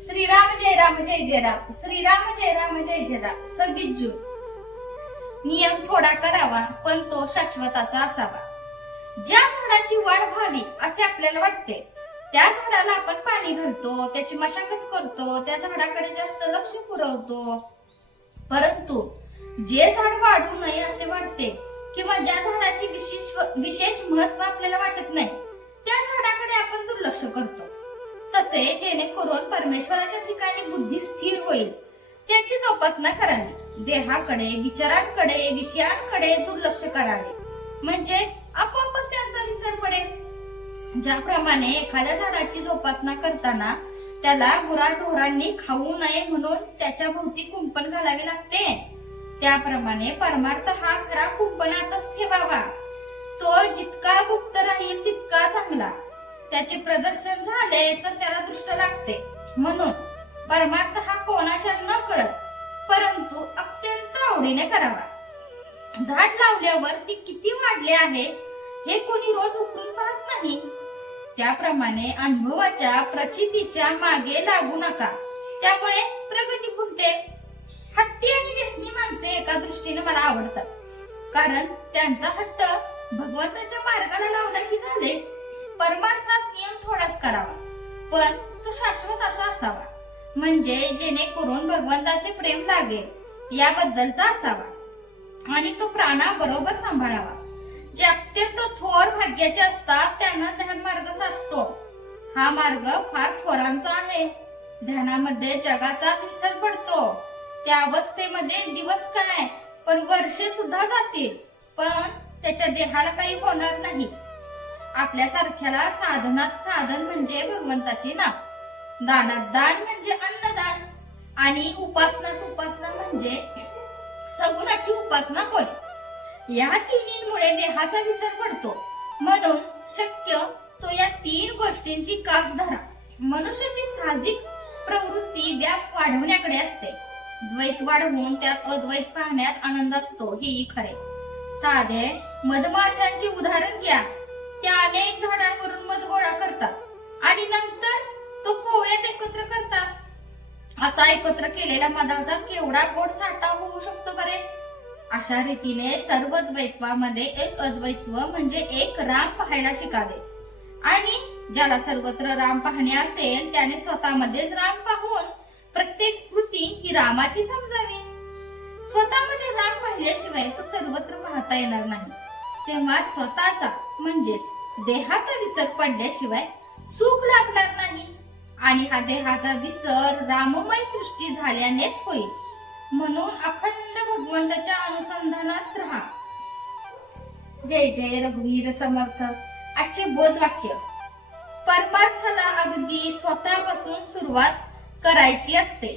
श्रीराम जय राम जय जय राम, श्रीराम जय राम जय जय राम. 26 जून. नियम थोडा करावा पण तो शाश्वताचा असावा. ज्या झाडाची वाढ व्हावी असे आपल्याला वाटते त्या झाडाला आपण पाणी घालतो, त्याची मशागत करतो, त्या झाडाकडे जास्त लक्ष पुरवतो. परंतु जे झाड वाढू नये असे वाटते किंवा ज्या झाडाची विशेष महत्व आपल्याला वाटत नाही त्या झाडाकडे आपण दुर्लक्ष करतो. तसे जेणेकरून परमेश्वराच्या ठिकाणी बुद्धी स्थिर होईल त्याची जोपासना करावी. देहाकडे, विचारांकडे, विषयांकडे दुर्लक्ष करावे म्हणजे आपोआपच त्यांचा विसर पडेल. ज्याप्रमाणे एखाद्या झाडाची जोपासना करताना त्याला गुराढोरांनी खाऊ नये म्हणून त्याच्या भोवती कुंपण घालावे लागते, त्याप्रमाणे परमार्थ हा खरा कुंपणातच ठेवावा. तो जितका गुप्त राहील तितका चांगला. त्याचे प्रदर्शन झाले तर त्याला दृष्ट लागते. म्हणून परमार्थ हा कोणाच्या न कळत परंतु अत्यंत आवडीने करावा. झाड लावल्यावर ती किती वाढले आहे हे कोणी रोज उकरून पाहत नाही. त्याप्रमाणे अनुभवाच्या प्रचितीच्या मागे लागू नका, त्यामुळे प्रगती खुंटते. हट्टी आणि व्यसनी माणसे एका दृष्टीने मला आवडतात, कारण त्यांचा हट्ट भगवंताच्या मार्गाला लावला की झाले. परमार्थात नियम थोडाच करावा पण तो शाश्वताचा असावा, म्हणजे जेणेकरून भगवंताचे प्रेम लागेल याबद्दलचा असावा आणि तो प्राणाबरोबर सांभाळावा. जे अत्यंत थोर भाग्याचे असतात त्यांना ध्यान मार्ग साधतो. हा मार्ग फार थोरांचा आहे. ध्यानामध्ये जगाचाच विसर पडतो. त्या अवस्थेमध्ये दिवस काय पण वर्षे सुद्धा जातील पण त्याच्या देहाला काही होणार नाही. आपल्या सारख्याला साधनात साधन म्हणजे भगवंताचे नाव, दानात दान म्हणजे अन्नदान आणि उपासनात उपासना म्हणजे सगुणाची उपासना होय. या तिन्हींमुळे देहाचा विसर पडतो. म्हणून शक्य तो या 3 गोष्टींची कास धरा. मनुष्याची साहजिक प्रवृत्ती व्याप वाढवण्याकडे असते. द्वैत वाढवून त्यात अद्वैत पाहण्यात आनंद असतो, हेही खरे. साधे मधमाशांचे उदाहरण घ्या. त्या अनेक झाडांवरून मध गोळा करतात आणि नंतर तो पोळ्यात एकत्र करतात. असा एकत्र केलेला मधाचा केवढा गोड साठा होऊ शकतो बरे. अशा रीतीने सर्व द्वैत्वामध्ये एक अद्वैत्व म्हणजे एक राम पाहायला शिकावे. आणि ज्याला सर्वत्र राम पाहणे असेल त्याने स्वतःमध्येच राम पाहून प्रत्येक कृती ही रामाची समजावी. स्वतःमध्ये राम पाहिल्याशिवाय तो सर्वत्र पाहता येणार नाही. तेव्हा स्वतःचा म्हणजेच देहाचा विसर पडल्याशिवाय सुख लाभणार नाही आणि हा देहाचा विसर राममय सृष्टी झाल्यानेच होईल. म्हणून अखंड भगवंताच्या अनुसंधानात राहा. जय जय रघुवीर समर्थ. आजचे बोधवाक्य. परमार्थाला अगदी स्वतःपासून सुरुवात करायची असते.